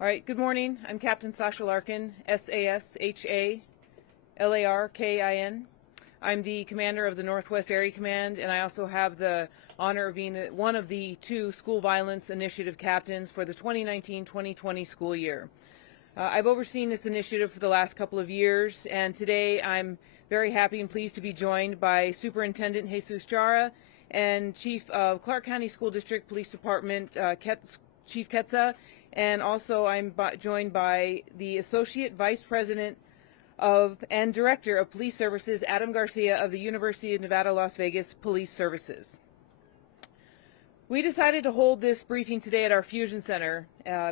All right, good morning. I'm Captain Sasha Larkin, S-A-S-H-A-L-A-R-K-I-N. I'm the commander of the Northwest Area Command, and I also have the honor of being one of the 2 school violence initiative captains for the 2019-2020 school year. I've overseen this initiative for the last couple of years, and today I'm very happy and pleased to be joined by Superintendent Jesus Jara and Chief of Clark County School District Police Department, Chief Ketza, and also I'm joined by the Associate Vice President and Director of Police Services, Adam Garcia of the University of Nevada, Las Vegas Police Services. We decided to hold this briefing today at our Fusion Center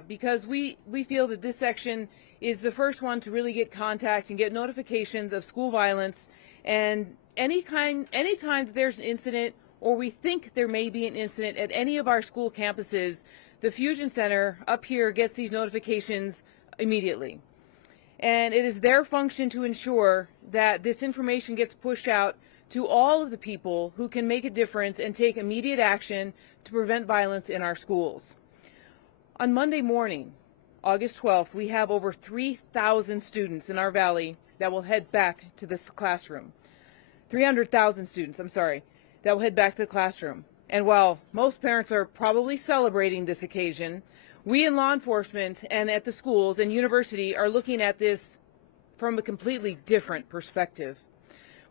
because we feel that this section is the first one to really get contact and get notifications of school violence, and anytime that there's an incident or we think there may be an incident at any of our school campuses, the Fusion Center up here gets these notifications immediately. And it is their function to ensure that this information gets pushed out to all of the people who can make a difference and take immediate action to prevent violence in our schools. On Monday morning, August 12th, we have over 3,000 students in our valley that will head back to this classroom. 300,000 students, I'm sorry, that will head back to the classroom. And while most parents are probably celebrating this occasion, we in law enforcement and at the schools and university are looking at this from a completely different perspective.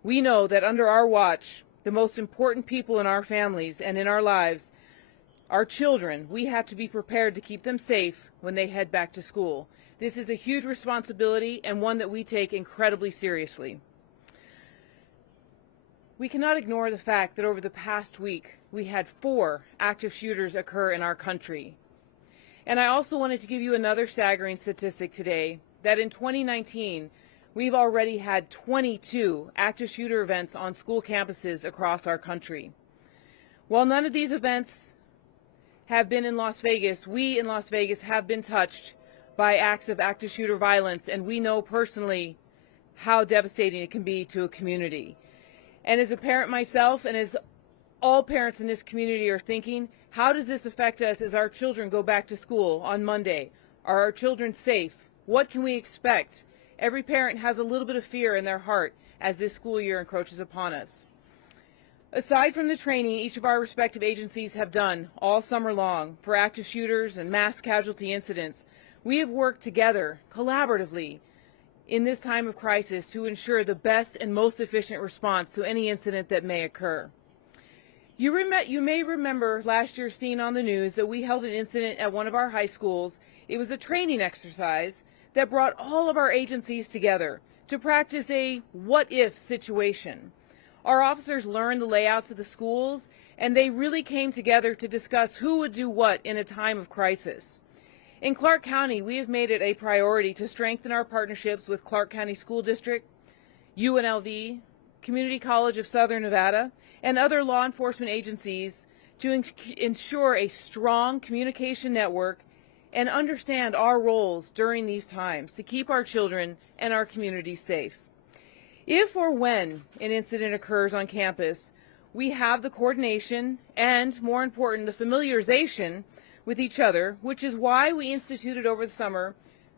We know that under our watch, the most important people in our families and in our lives, our children, we have to be prepared to keep them safe when they head back to school. This is a huge responsibility and one that we take incredibly seriously. We cannot ignore the fact that over the past week, we had 4 active shooters occur in our country. And I also wanted to give you another staggering statistic today, that in 2019, we've already had 22 active shooter events on school campuses across our country. While none of these events have been in Las Vegas, we in Las Vegas have been touched by acts of active shooter violence, and we know personally how devastating it can be to a community. And as a parent myself, and as all parents in this community are thinking, how does this affect us as our children go back to school on Monday? Are our children safe? What can we expect? Every parent has a little bit of fear in their heart as this school year encroaches upon us. Aside from the training each of our respective agencies have done all summer long for active shooters and mass casualty incidents, we have worked together collaboratively in this time of crisis to ensure the best and most efficient response to any incident that may occur. You may remember last year seeing on the news that we held an incident at one of our high schools. It was a training exercise that brought all of our agencies together to practice a what-if situation. Our officers learned the layouts of the schools, and they really came together to discuss who would do what in a time of crisis. In Clark County, we have made it a priority to strengthen our partnerships with Clark County School District, UNLV, Community College of Southern Nevada, and other law enforcement agencies to ensure a strong communication network and understand our roles during these times to keep our children and our communities safe. If or when an incident occurs on campus, we have the coordination and, more important, the familiarization with each other, which is why we instituted over the summer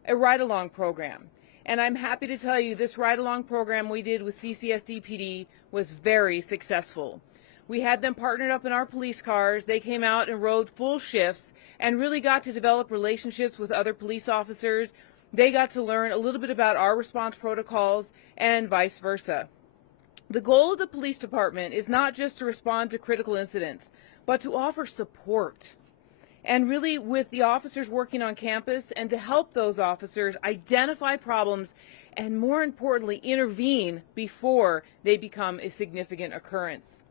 a ride-along program. And I'm happy to tell you this ride-along program we did with CCSD PD was very successful. We had them partnered up in our police cars. They came out and rode full shifts and really got to develop relationships with other police officers. They got to learn a little bit about our response protocols and vice versa. The goal of the police department is not just to respond to critical incidents, but to offer support. And really with the officers working on campus and to help those officers identify problems and, more importantly, intervene before they become a significant occurrence.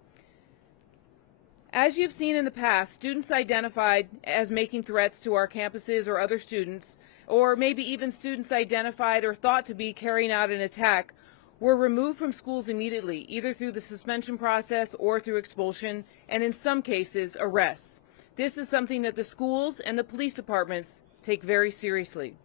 As you've seen in the past, students identified as making threats to our campuses or other students, or maybe even students identified or thought to be carrying out an attack, were removed from schools immediately, either through the suspension process or through expulsion, and in some cases, arrests. This is something that the schools and the police departments take very seriously.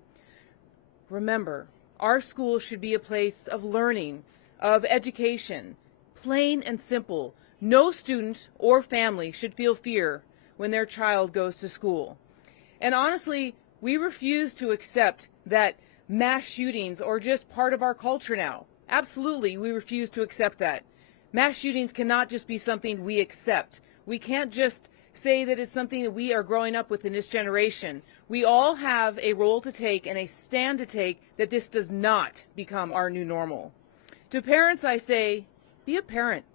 Remember, our schools should be a place of learning, of education, plain and simple. No student or family should feel fear when their child goes to school. And honestly, We refuse to accept that mass shootings are just part of our culture now. Absolutely, we refuse to accept that. Mass shootings cannot just be something we accept. We can't just say that it's something that we are growing up with in this generation. We all have a role to take and a stand to take that this does not become our new normal. To parents, I say, be a parent.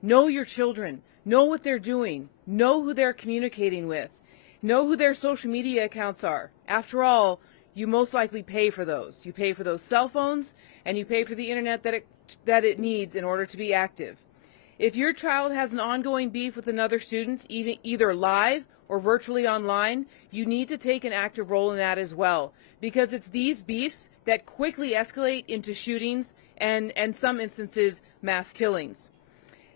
Know your children. Know what they're doing. Know who they're communicating with. Know who their social media accounts are. After all, you most likely pay for those. You pay for those cell phones, and you pay for the internet that it needs in order to be active. If your child has an ongoing beef with another student, either live or virtually online, you need to take an active role in that as well, because it's these beefs that quickly escalate into shootings and some instances, mass killings.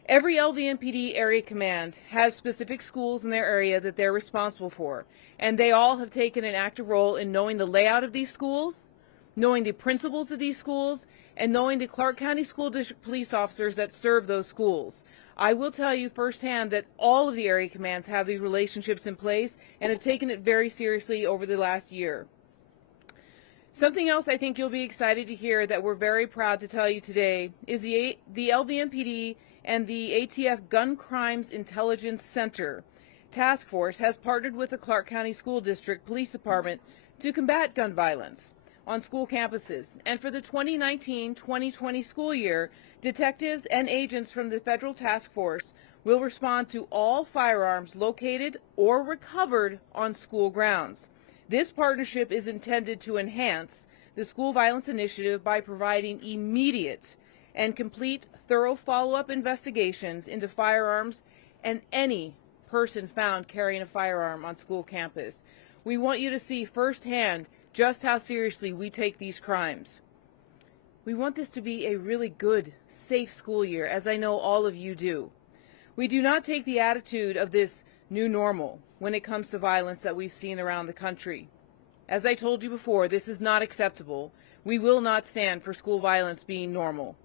Every LVMPD area command has specific schools in their area that they're responsible for, and they all have taken an active role in knowing the layout of these schools, knowing the principals of these schools, and knowing the Clark County School District police officers that serve those schools. I will tell you firsthand that all of the area commands have these relationships in place and have taken it very seriously over the last year. Something else I think you'll be excited to hear that we're very proud to tell you today is the LVMPD and the ATF Gun Crimes Intelligence Center Task Force has partnered with the Clark County School District Police Department to combat gun violence on school campuses. And for the 2019-2020 school year, detectives and agents from the Federal Task Force will respond to all firearms located or recovered on school grounds. This partnership is intended to enhance the school violence initiative by providing immediate and complete thorough follow-up investigations into firearms and any person found carrying a firearm on school campus. We want you to see firsthand just how seriously we take these crimes. We want this to be a really good, safe school year, as I know all of you do. We do not take the attitude of this new normal when it comes to violence that we've seen around the country. As I told you before, this is not acceptable. We will not stand for school violence being normal.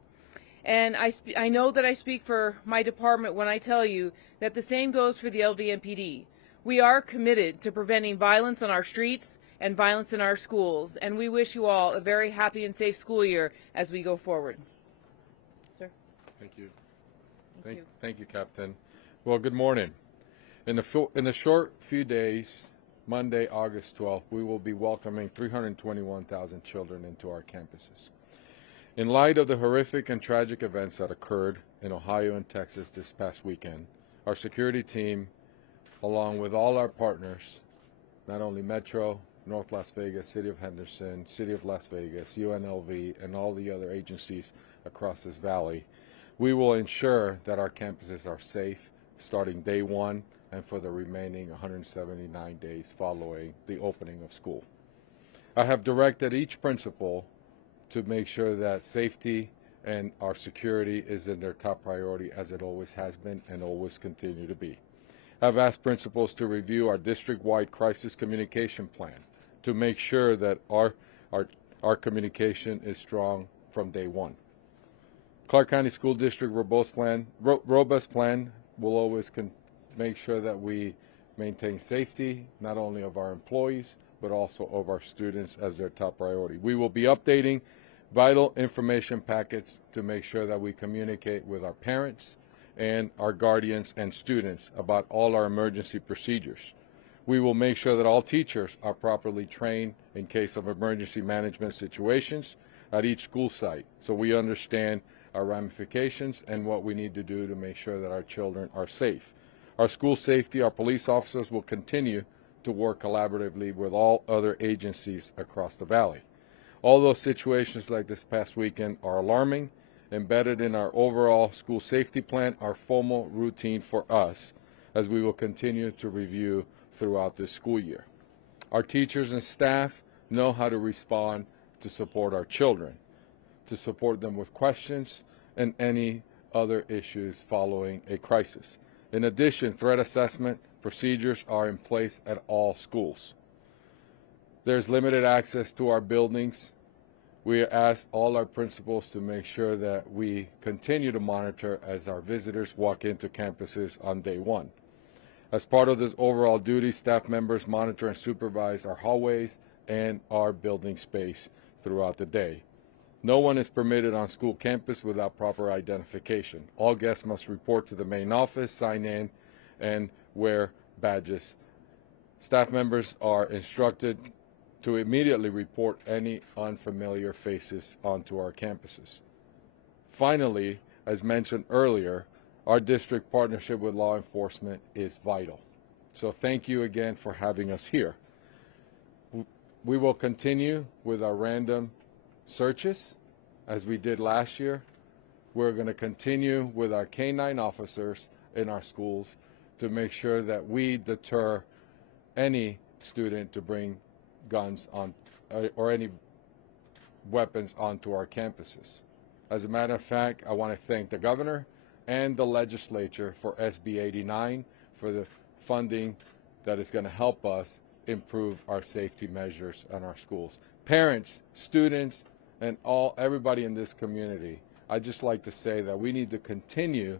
And I know that I speak for my department when I tell you that the same goes for the LVMPD. We are committed to preventing violence on our streets and violence in our schools, and we wish you all a very happy and safe school year as we go forward. Sir? Thank you. Thank you, Captain. Well, good morning. In a short few days, Monday, August 12th, we will be welcoming 321,000 children into our campuses. In light of the horrific and tragic events that occurred in Ohio and Texas this past weekend, our security team, along with all our partners, not only Metro, North Las Vegas, City of Henderson, City of Las Vegas, UNLV, and all the other agencies across this valley, we will ensure that our campuses are safe starting day one and for the remaining 179 days following the opening of school. I have directed each principal to make sure that safety and our security is in their top priority, as it always has been and always continue to be. I've asked principals to review our district-wide crisis communication plan to make sure that our communication is strong from day one. Clark County School District robust plan will always make sure that we maintain safety, not only of our employees, but also of our students as their top priority. We will be updating vital information packets to make sure that we communicate with our parents and our guardians and students about all our emergency procedures. We will make sure that all teachers are properly trained in case of emergency management situations at each school site, so we understand our ramifications and what we need to do to make sure that our children are safe. Our school safety, our police officers will continue to work collaboratively with all other agencies across the valley. All those situations like this past weekend are alarming. Embedded in our overall school safety plan are formal routine for us, as we will continue to review throughout this school year. Our teachers and staff know how to respond to support our children, to support them with questions and any other issues following a crisis. In addition, threat assessment procedures are in place at all schools. There's limited access to our buildings. We asked all our principals to make sure that we continue to monitor as our visitors walk into campuses on day one. As part of this overall duty, staff members monitor and supervise our hallways, and our building space throughout the day. No one is permitted on school campus without proper identification. All guests must report to the main office, sign in, and wear badges. Staff members are instructed to immediately report any unfamiliar faces onto our campuses. Finally, as mentioned earlier, our district partnership with law enforcement is vital. So thank you again for having us here. We will continue with our random searches as we did last year. We're going to continue with our K-9 officers in our schools to make sure that we deter any student to bring guns on or any weapons onto our campuses. As a matter of fact, I want to thank the governor and the legislature for SB 89 for the funding that is going to help us improve our safety measures in our schools. Parents, students, and everybody in this community, I'd just like to say that we need to continue,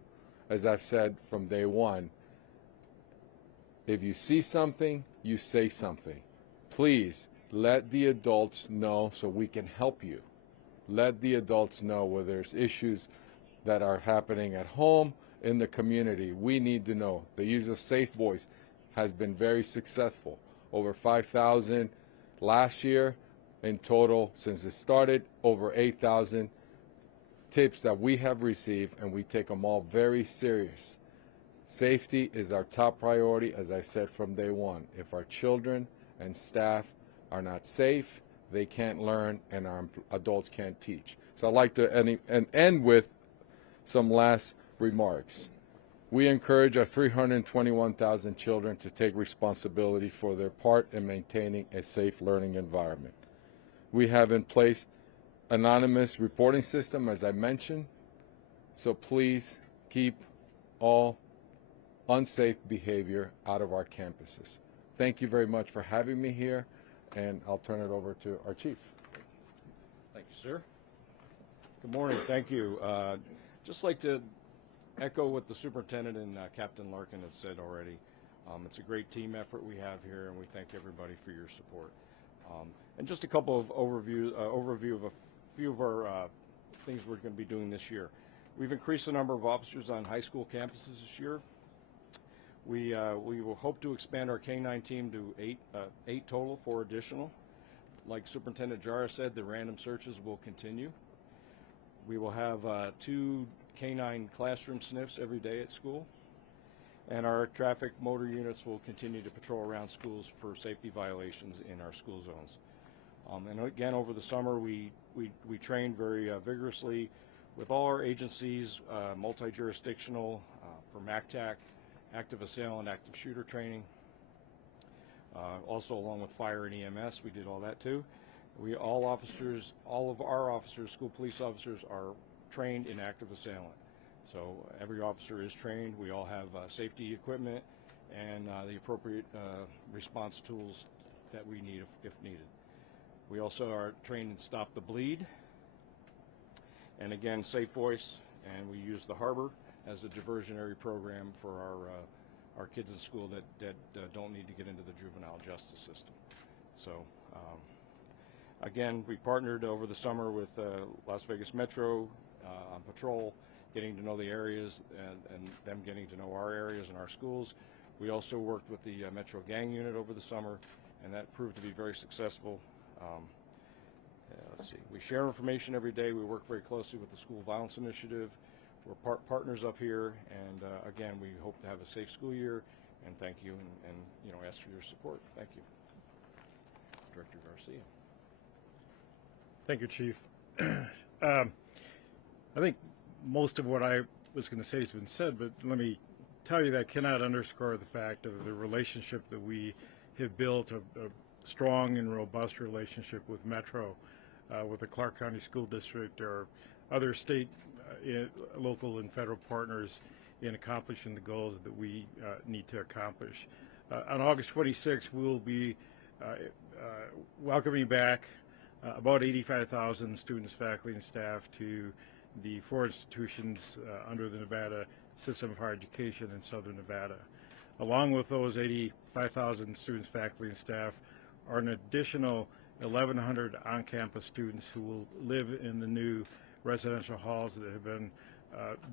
as I've said from day one, if you see something, you say something. Please let the adults know so we can help you. Let the adults know where there's issues that are happening at home, in the community. We need to know. The use of Safe Voice has been very successful. Over 5,000 last year in total since it started, over 8,000 tips that we have received, and we take them all very serious. Safety is our top priority, as I said from day one. If our children and staff are not safe, they can't learn, and our adults can't teach. So I'd like to end with some last remarks. We encourage our 321,000 children to take responsibility for their part in maintaining a safe learning environment. We have in place anonymous reporting system, as I mentioned, so please keep all unsafe behavior out of our campuses. Thank you very much for having me here, and I'll turn it over to our chief. Thank you, sir. Good morning. Thank you. Just like to echo what the superintendent and Captain Larkin have said already. It's a great team effort we have here, and we thank everybody for your support. And just a couple of overview of a few of our things we're going to be doing this year. We've increased the number of officers on high school campuses this year. We will hope to expand our K-9 team to eight total, 4 additional. Like Superintendent Jara said, the random searches will continue. We will have 2 K-9 classroom sniffs every day at school. And our traffic motor units will continue to patrol around schools for safety violations in our school zones. And again, over the summer, we trained very vigorously with all our agencies, multi-jurisdictional, for MACTAC, active assailant, active shooter training. Also along with fire and EMS, we did all that too. All of our officers, school police officers, are trained in active assailant. So every officer is trained. We all have safety equipment and the appropriate response tools that we need if needed. We also are trained in Stop the Bleed, and again, Safe Voice, and we use the Harbor as a diversionary program for our kids in school that don't need to get into the juvenile justice system. So again, we partnered over the summer with Las Vegas Metro on patrol, getting to know the areas and them getting to know our areas and our schools. We also worked with the Metro Gang Unit over the summer, and that proved to be very successful. Let's see, we share information every day. We work very closely with the School Violence Initiative. We're partners up here, and again, we hope to have a safe school year, and thank you, and ask for your support. Thank you. Director Garcia. Thank you, Chief. I think most of what I was going to say has been said, but let me tell you that I cannot underscore the fact of the relationship that we have built, a strong and robust relationship with Metro, with the Clark County School District, or other state, local, and federal partners in accomplishing the goals that we need to accomplish. On August 26th, we will be welcoming back about 85,000 students, faculty, and staff to the 4 institutions under the Nevada System of Higher Education in Southern Nevada. Along with those 85,000 students, faculty, and staff are an additional 1,100 on-campus students who will live in the new residential halls that have been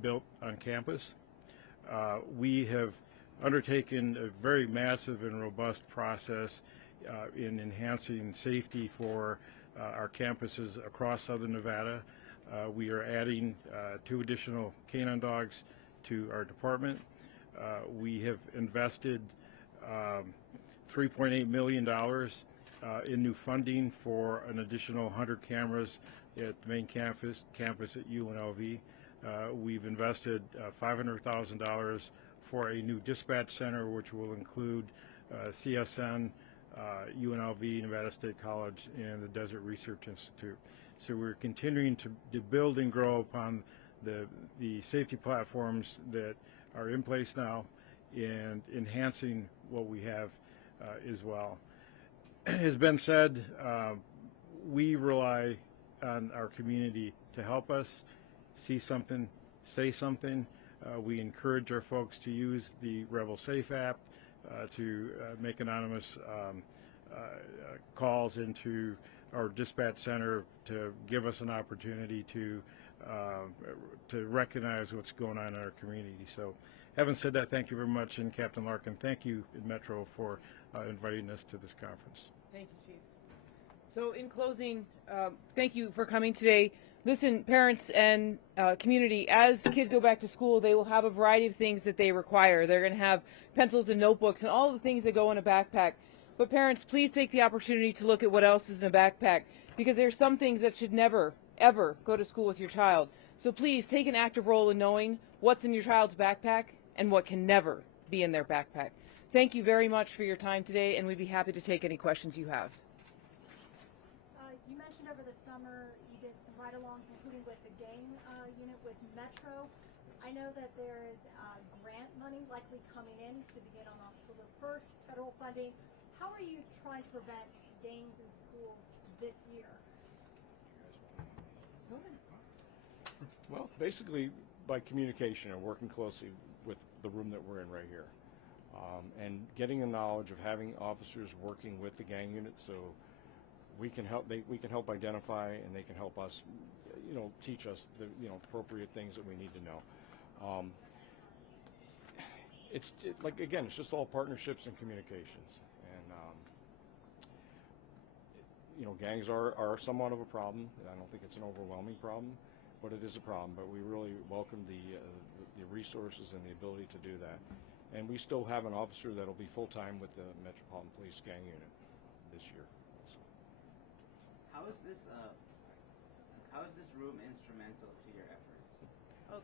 built on campus. We have undertaken a very massive and robust process in enhancing safety for our campuses across Southern Nevada. We are adding 2 additional canine dogs to our department. We have invested $3.8 million in new funding for an additional 100 cameras at the main campus at UNLV. We've invested $500,000 for a new dispatch center, which will include CSN, UNLV, Nevada State College, and the Desert Research Institute. So we're continuing to build and grow upon the safety platforms that are in place now and enhancing what we have as well. As has been said, we rely on our community to help us see something, say something. We encourage our folks to use the Rebel Safe app to make anonymous calls into our dispatch center to give us an opportunity to recognize what's going on in our community. So, having said that, thank you very much, and Captain Larkin, thank you, Metro, for inviting us to this conference. Thank you, Chief. So in closing, thank you for coming today. Listen, parents and community, as kids go back to school, they will have a variety of things that they require. They're going to have pencils and notebooks and all the things that go in a backpack. But parents, please take the opportunity to look at what else is in a backpack, because there's some things that should never, ever go to school with your child. So please take an active role in knowing what's in your child's backpack and what can never be in their backpack. Thank you very much for your time today, and we'd be happy to take any questions you have. You mentioned over the summer you did some ride-alongs, including with the gang unit with Metro. I know that there is grant money likely coming in to begin on October 1st, federal funding. How are you trying to prevent gangs in schools this year? Well, basically by communication and working closely with the room that we're in right here. And getting the knowledge of having officers working with the gang unit, so we can help. We can help identify, and they can help us, teach us the appropriate things that we need to know. It's just all partnerships and communications, and gangs are somewhat of a problem. I don't think it's an overwhelming problem, but it is a problem. But we really welcome the resources and the ability to do that. And we still have an officer that will be full-time with the Metropolitan Police Gang Unit this year. So. How is this room instrumental to your efforts? Oh,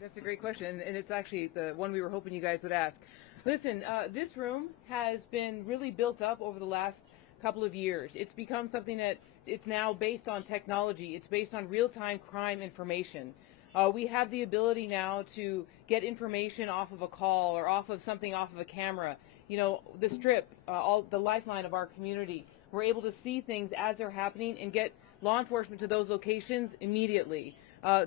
that's a great question, and it's actually the one we were hoping you guys would ask. Listen, this room has been really built up over the last couple of years. It's become something that it's now based on technology. It's based on real-time crime information. We have the ability now to get information off of a call or off of a camera. The Strip, the lifeline of our community. We're able to see things as they're happening and get law enforcement to those locations immediately.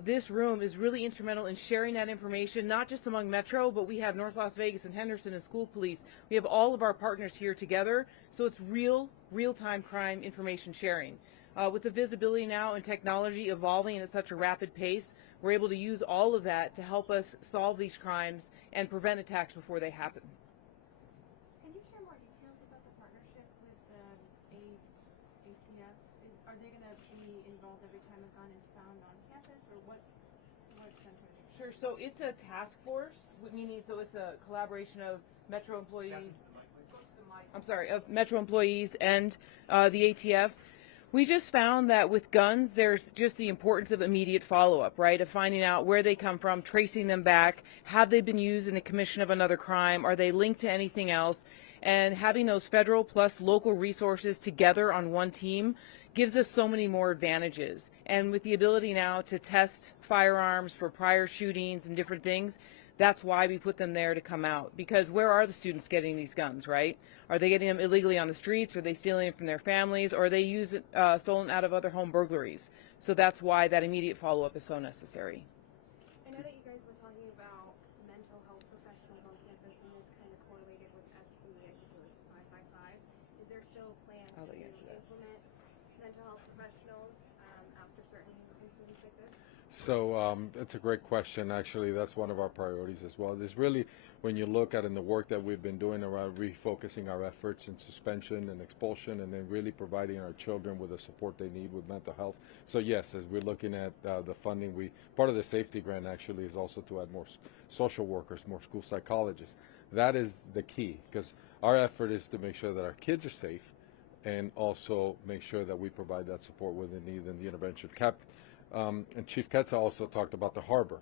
This room is really instrumental in sharing that information, not just among Metro, but we have North Las Vegas and Henderson and school police. We have all of our partners here together, so it's real-time crime information sharing. With the visibility now and technology evolving at such a rapid pace, we're able to use all of that to help us solve these crimes and prevent attacks before they happen. Can you share more details about the partnership with the ATF? Are they going to be involved every time a gun is found on campus, or what center? Sure. So it's a task force, meaning so it's a collaboration of Metro employees. Of Metro employees and the ATF. We just found that with guns, there's just the importance of immediate follow-up, right? Of finding out where they come from, tracing them back. Have they been used in the commission of another crime? Are they linked to anything else? And having those federal plus local resources together on one team gives us so many more advantages. And with the ability now to test firearms for prior shootings and different things, that's why we put them there to come out. Because where are the students getting these guns, right? Are they getting them illegally on the streets? Are they stealing them from their families? Or are they stolen out of other home burglaries? So that's why that immediate follow-up is so necessary. I know that you guys were talking about mental health professionals on campus, and this kind of correlated with SB, I think it was 555. Is there still a plan to implement professionals after certain incidents like this? So it's a great question. Actually, that's one of our priorities as well. There's really, when you look at in the work that we've been doing around refocusing our efforts in suspension and expulsion, and then really providing our children with the support they need with mental health. So yes, as we're looking at the funding, part of the safety grant actually is also to add more social workers, more school psychologists. That is the key, because our effort is to make sure that our kids are safe, and also make sure that we provide that support when they need in the intervention. And Chief Ketsa also talked about the harbor.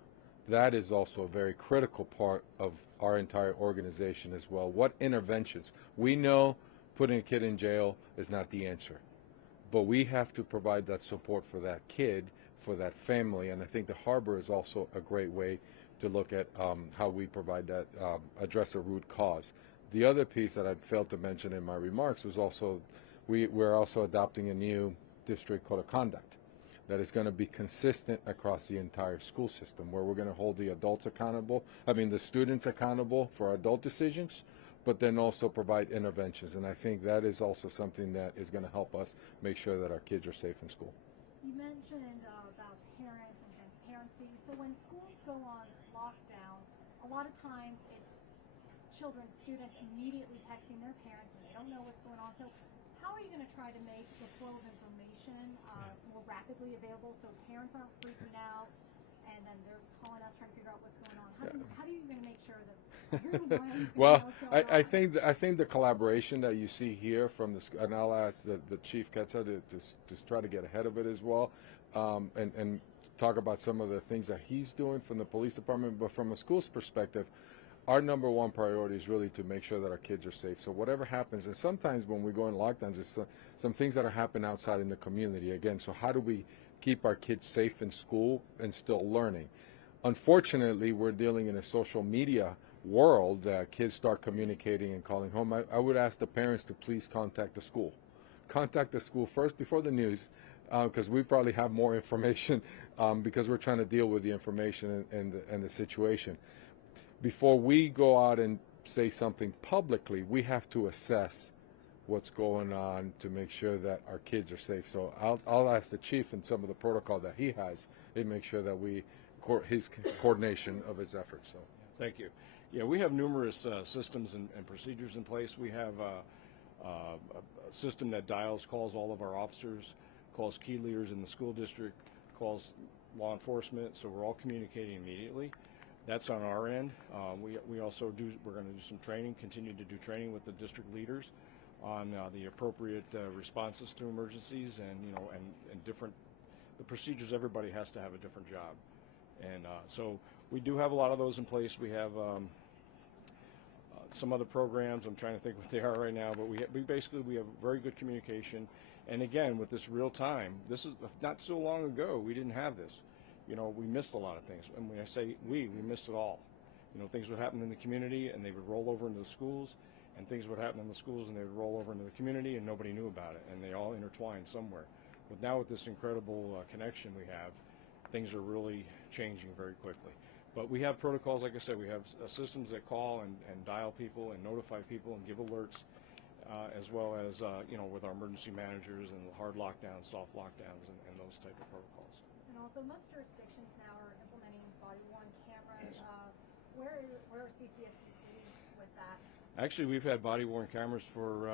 That is also a very critical part of our entire organization as well. What interventions? We know putting a kid in jail is not the answer, but we have to provide that support for that kid, for that family, and I think the harbor is also a great way to look at how we provide that, address a root cause. The other piece that I failed to mention in my remarks was also we're also adopting a new district code of conduct that is going to be consistent across the entire school system, where we're going to hold the the students accountable for adult decisions, but then also provide interventions. And I think that is also something that is going to help us make sure that our kids are safe in school. You mentioned about parents and transparency. So when schools go on lockdown, a lot of times it's students immediately texting their parents and they don't know what's going on. So how are you going to try to make the flow of information more rapidly available so parents aren't freaking out and then they're calling us trying to figure out what's going on? How are you going to make sure that well, I think the collaboration that you see here from and I'll ask the Chief Ketsa to try to get ahead of it as well, and talk about some of the things that he's doing from the police department, but from a school's perspective, our number one priority is really to make sure that our kids are safe. So whatever happens, and sometimes when we go in lockdowns, it's some things that are happening outside in the community. Again, so how do we keep our kids safe in school and still learning? Unfortunately, we're dealing in a social media world that kids start communicating and calling home. I would ask the parents to please contact the school. Contact the school first before the news, because we probably have more information because we're trying to deal with the information and the situation. Before we go out and say something publicly, we have to assess what's going on to make sure that our kids are safe. So I'll ask the chief and some of the protocol that he has and make sure that his coordination of his efforts. So thank you. Yeah, we have numerous systems and procedures in place. We have a system that calls all of our officers, calls key leaders in the school district, calls law enforcement, so we're all communicating immediately. That's on our end. We're going to do some training, continue to do training with the district leaders on the appropriate responses to emergencies and different the procedures. Everybody has to have a different job, and so we do have a lot of those in place. We have some other programs. I'm trying to think what they are right now, but we have very good communication. And again, with this real time, this is not so long ago. We didn't have this. We missed a lot of things. And when I say we missed it all. Things would happen in the community and they would roll over into the schools, and things would happen in the schools and they would roll over into the community and nobody knew about it, and they all intertwined somewhere. But now with this incredible connection we have, things are really changing very quickly. But we have protocols, like I said, we have systems that call and dial people and notify people and give alerts, as well as, with our emergency managers and the hard lockdowns, soft lockdowns, and those type of protocols. And also, most jurisdictions now are implementing body-worn cameras. Where are CCSD police with that? Actually, we've had body-worn cameras for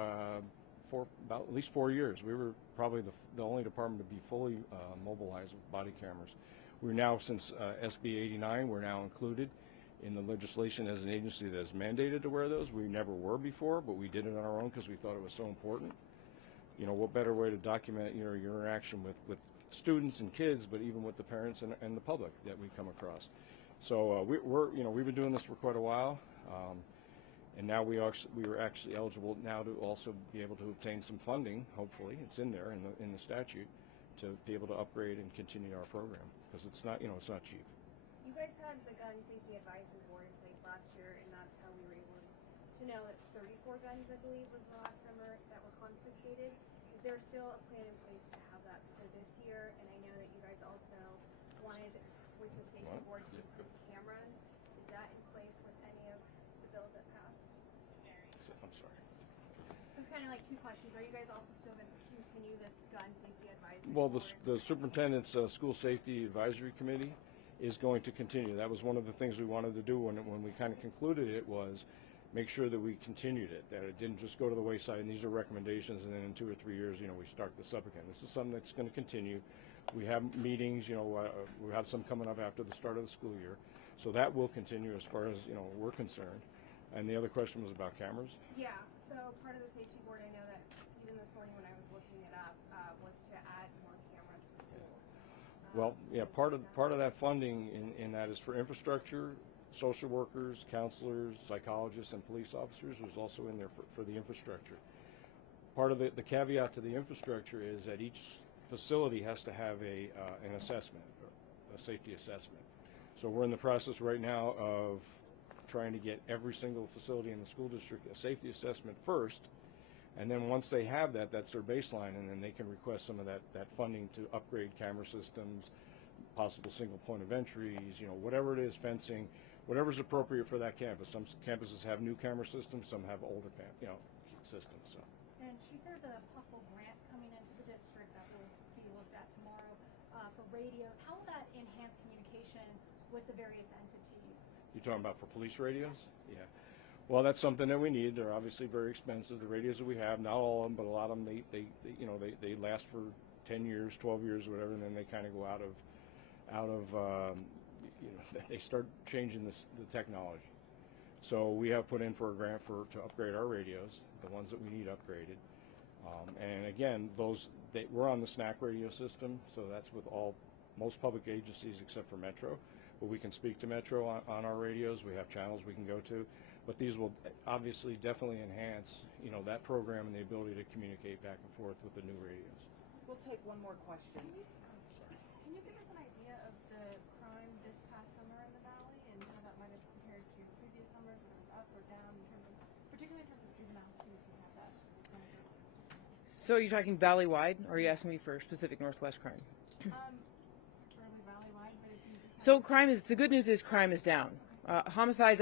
about at least 4 years. We were probably the only department to be fully mobilized with body cameras. We're now, since SB 89, we're now included in the legislation as an agency that is mandated to wear those. We never were before, but we did it on our own because we thought it was so important. What better way to document your interaction with students and kids, but even with the parents and the public that we come across. So we've been doing this for quite a while, and now we are actually eligible now to also be able to obtain some funding. Hopefully, it's in there in the statute to be able to upgrade and continue our program, because it's not cheap. You guys had the gun safety advisory board in place last year, and that's how we were able to know that 34 guns, I believe, was the last number that were confiscated. Is there still a plan in place to have that for this year? And I know that you guys also wanted, with the safety board, to include cameras. Is that in place with any of the bills that passed? I'm sorry. So it's kind of like two questions. Are you guys also still going to continue continue this gun safety advisory Well, board? the superintendent's school safety advisory committee is going to continue. That was one of the things we wanted to do when we kind of concluded it, was make sure that we continued it, that it didn't just go to the wayside and these are recommendations and then in 2 or 3 years, we start this up again. This is something that's going to continue. We have meetings, we have some coming up after the start of the school year. So that will continue as far as, we're concerned. And the other question was about cameras? Yeah, so part of the safety board, I know that even this morning when I was looking it up, was to add more cameras to schools. Well, yeah, part of that funding in that is for infrastructure, social workers, counselors, psychologists, and police officers. There's also in there for the infrastructure. Part of the caveat to the infrastructure is that each facility has to have an assessment, a safety assessment. So we're in the process right now of trying to get every single facility in the school district a safety assessment first, and then once they have that, that's their baseline, and then they can request some of that funding to upgrade camera systems, possible single point of entries, whatever it is, fencing, whatever's appropriate for that campus. Some campuses have new camera systems, some have older systems. So. And Chief, there's a possible grant coming into the district that will be looked at tomorrow for radios. How will that enhance communication with the various entities? You're talking about for police radios? Yeah. Well, that's something that we need. They're obviously very expensive. The radios that we have, not all of them, but a lot of them, they last for 10 years, 12 years, whatever, and then they kind of go out of they start changing the technology. So we have put in for a grant to upgrade our radios, the ones that we need upgraded. And again, we're on the SNAC radio system, so that's with most public agencies except for Metro. But we can speak to Metro on our radios. We have channels we can go to. But these will obviously definitely enhance, that program and the ability to communicate back and forth with the new radios. We'll take one more question. Can you give us an idea of the crime this past summer in the Valley and how that might have compared to previous summers, whether it was up or down, particularly in terms of juveniles too, if you have that? So you're talking valley-wide, or are you asking me for specific Northwest crime? Preferably Valley-wide, but if you just So the good news is crime is down. Homicides